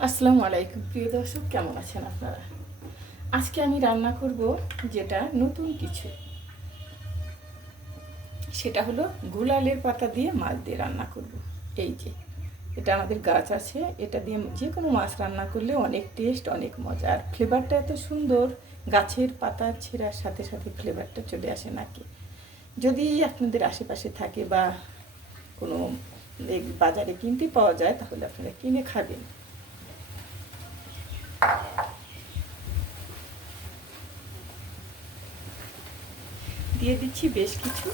আসসালামু আলাইকুম। প্রিয় দর্শক, কেমন আছেন আপনারা? আজকে আমি রান্না করব যেটা নতুন কিছু। সেটা হলো গুলালের পাতা দিয়ে মাছ দিয়ে রান্না করব। এই যে, এটা আমাদের গাছ আছে, এটা দিয়ে যে কোনো মাছ রান্না করলে অনেক টেস্ট, অনেক মজা। আর ফ্লেভারটা এত সুন্দর, গাছের পাতা ছেঁড়ার সাথে সাথে ফ্লেভারটা চলে আসে নাকি? যদি আপনাদের আশেপাশে থাকে বা কোনো বাজারে কিনতে পাওয়া যায়, তাহলে আপনারা কিনে খাবেন। দিয়ে দিচ্ছি বেশ কিছু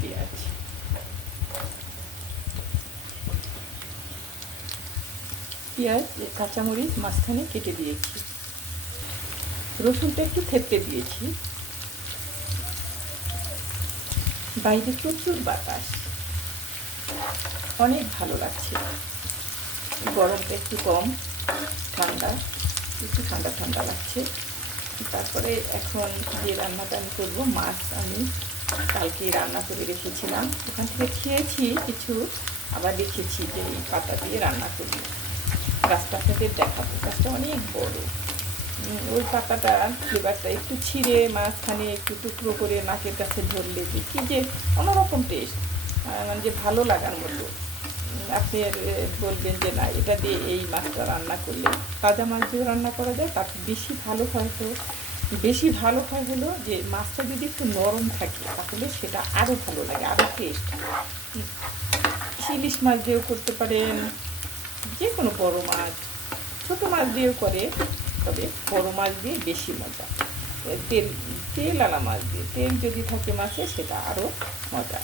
পেঁয়াজ। পেঁয়াজ কাঁচামরিচ মাঝখানে কেটে দিয়েছি। রসুনটা একটু থেপতে দিয়েছি। বাইরে প্রচুর বাতাস। অনেক ভালো লাগছে। গরমটা একটু কম, ঠান্ডা, একটু ঠান্ডা ঠান্ডা লাগছে। তারপরে এখন যে রান্নাটা আমি করব, মাছ আমি কালকে রান্না করে রেখেছিলাম। ওখান থেকে খেয়েছি কিছু, আবার দেখেছি যে এই পাতা দিয়ে রান্না করি। গাছটা আপনাদের দেখাবো। গাছটা অনেক বড়। ওই পাতাটা ফ্লেভারটা একটু ছিঁড়ে মাঝখানে একটু টুকরো করে নাকের কাছে ধরলে যে কী যে অন্যরকম টেস্ট মানে যে ভালো লাগার মতো। আপনি বলবেন যে না, এটা দিয়ে এই মাছটা রান্না করলে তাজা মাছ দিয়ে রান্না করা যায়, তার বেশি ভালো হয় তো, বেশি ভালো হয় হলো যে মাছটা যদি একটু নরম থাকে, তাহলে সেটা আরও ভালো লাগে আরও টেস্ট ইলিশ মাছ দিয়েও করতে পারেন যে কোনো বড়ো মাছ, ছোটো মাছ দিয়েও করে, তবে বড়ো মাছ দিয়ে বেশি মজা। তেল তেল আলা মাছ দিয়ে, তেল যদি থাকে মাছে, সেটা আরও মজা।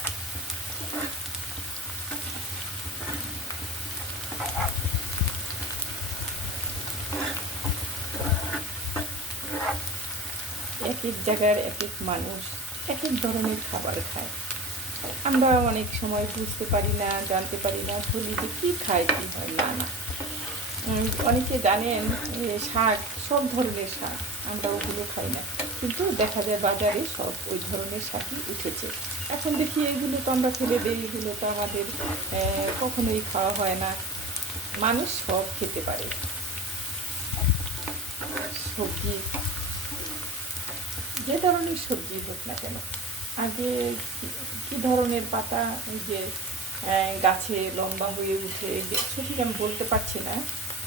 এক এক জায়গার এক এক মানুষ এক এক ধরনের খাবার খায়। আমরা অনেক সময় বুঝতে পারি না, জানতে পারি না, বলি যে কী খায়, কী হয় না। না অনেকে জানেন যে শাক, সব ধরনের শাক আমরা ওগুলো খাই না। কিন্তু দেখা যায় বাজারে সব ওই ধরনের শাকই উঠেছে। এখন দেখি এগুলো তো আমরা ফেলে দিই, এগুলো তো আমাদের কখনোই খাওয়া হয় না। মানুষ সব খেতে পারে। সবজি যে ধরনের সবজি হোক না কেন, আগে কী ধরনের পাতা যে গাছে লম্বা হয়ে উঠে সঠিক আমি বলতে পারছি না,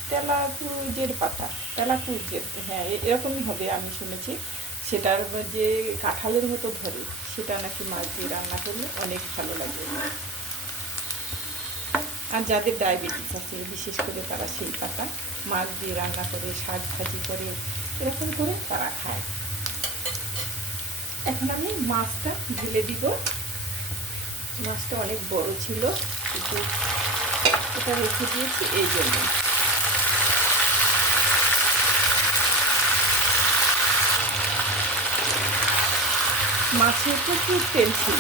তেলাকুজের পাতা, তেলাকুজের হ্যাঁ এরকমই হবে আমি শুনেছি, সেটার যে কাঁঠালের মতো ধরে, সেটা নাকি মাছ দিয়ে রান্না করলে অনেক ভালো লাগে। আর যাদের ডায়াবেটিস আছে, বিশেষ করে তারা সেই পাতা মাছ দিয়ে রান্না করে শাক ভাজি করে, এরকম করে তারা খায়। এখন আমি মাছটা ঢেলে দিব। মাছটা অনেক বড় ছিল, কিন্তু এটা রেখে দিয়েছি এই জন্য। মাছের প্রচুর তেল ছিল।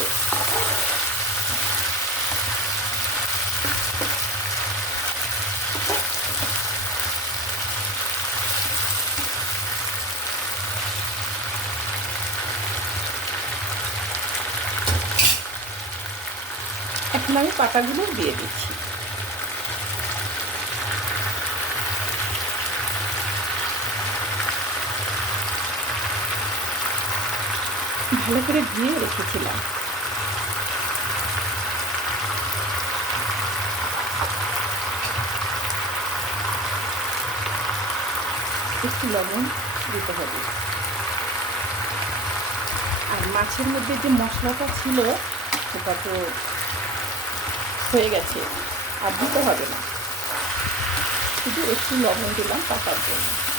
এখন আমি পাতাগুলো দিয়ে দিচ্ছি। ভালো করে ধুয়ে রেখেছিলাম। একটু লবণ দিতে হবে। আর মাছের মধ্যে যে মশলাটা ছিল, সেটা তো হয়ে গেছে। আর দিতে হবে না। শুধু একটু লবণ দিলাম পাকার জন্য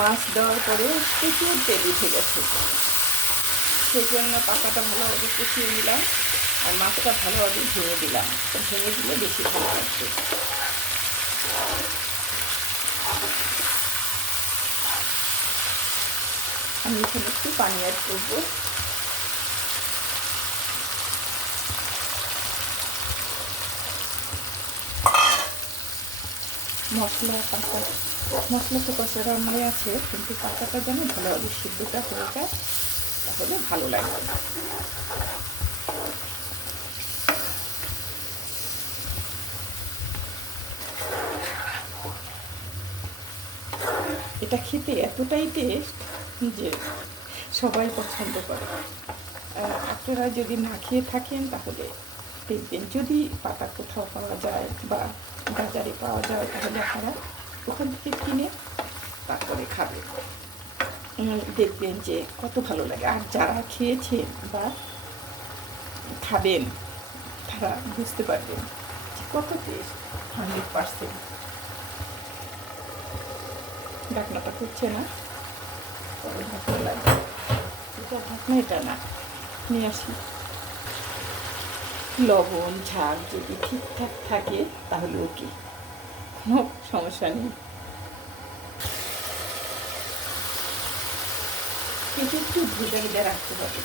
মাছ দেওয়ার পরে প্রচুর তেল উঠে গেছে। সেই জন্য পাকাটা ভালোভাবে কষিয়ে দিলাম আর মাছটা ভালোভাবে ভেঙে দিলাম। ভেঙে দিলে বেশি ভালো লাগছে আমি এখানে একটু পানি অ্যাড করব। মশলা পাতা। মশলা তো কষারান্নাই আছে, কিন্তু পাতাটা যেন ভালোভাবে সিদ্ধটা হয়ে যায়, তাহলে ভালো লাগবে এটা খেতে এতটাই টেস্ট যে সবাই পছন্দ করে। আপনারা যদি না খেয়ে থাকেন, তাহলে দেখবেন যদি পাতা কোথাও পাওয়া যায় বা বাজারে পাওয়া যায়, তাহলে আপনারা ওখান থেকে কিনে তারপরে উম, দেখবেন যে কত ভালো লাগে। আর যারা খেয়েছেন বা খাবেন তারা বুঝতে পারবেন যে কত টেস্ট হান্ড্রেড পার্সেন্ট ঢাকনাটা করছে না ঢাকনা লাগবে এটা ঢাকনা এটা না। নিয়ে আসি। লবণ ঝাল যদি ঠিকঠাক থাকে তাহলে ওকে। কোনো সমস্যা নেই। কিন্তু একটু ভেজা ভেজা রাখতে হবে।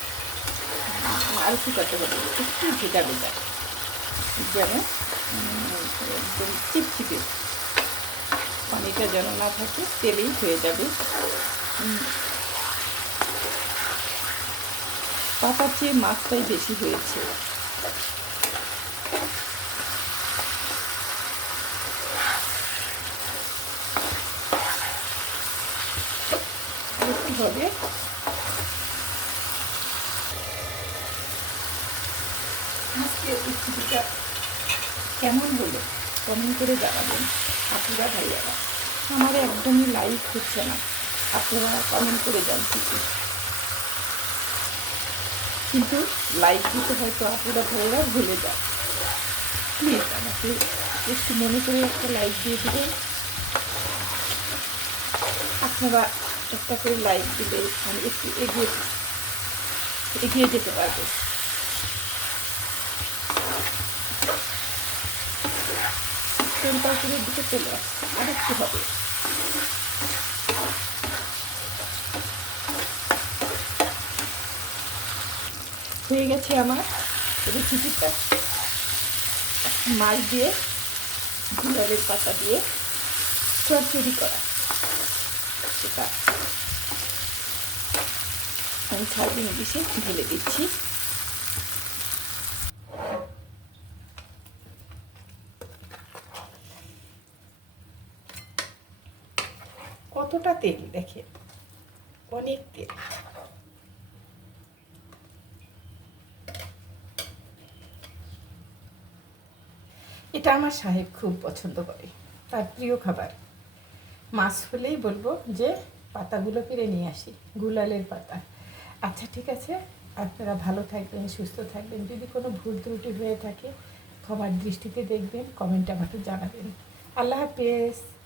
আর শুকাতে হবে? একটু ভেজা ভেজা। যেন একদম চিপচিপে পানিটা যেন না থাকে, তেলেই হয়ে যাবে। পাতার চেয়ে মাছটাই বেশি হয়েছে। হবে। আজকে রেসিপিটা কেমন হলো? কমেন্ট করে জানাবেন। আপুরা ভাইয়ারা। আমার একদমই লাইক হচ্ছে না। আপনারা কমেন্ট করে যান কিছু কিন্তু লাইক দিতে হয়তো আপুরা ভাইয়েরা ভুলে যায়। প্লিজ আমাকে একটু মনে করে একটা লাইক দিয়ে দেবেন। আপনারা একটা করে লাইক দিলে আমি একটু এগিয়ে এগিয়ে যেতে পারব। টেম্পারেচারের দিকে চলে আর একটু হবে। হয়ে গেছে আমার রেসিপিটা মাছ দিয়ে গুলাবের পাতা দিয়ে চচ্চড়ি করা। সেটা আমি সার্ভিং ডিশে ঢেলে দিচ্ছি। কতটা তেল দেখে? অনেক তেল। এটা আমার সাহেব খুব পছন্দ করে, তার প্রিয় খাবার। মাছ হলেই বলব যে, পাতাগুলো কেড়ে নিয়ে আসি, গুলালের পাতা। আচ্ছা ঠিক আছে। আপনারা ভালো থাকবেন, সুস্থ থাকবেন। যদি কোনো ভুল ত্রুটি হয়ে থাকে, ক্ষমার দৃষ্টিতে দেখবেন কমেন্টটা আমাকে জানাবেন। আল্লাহ হাফেজ।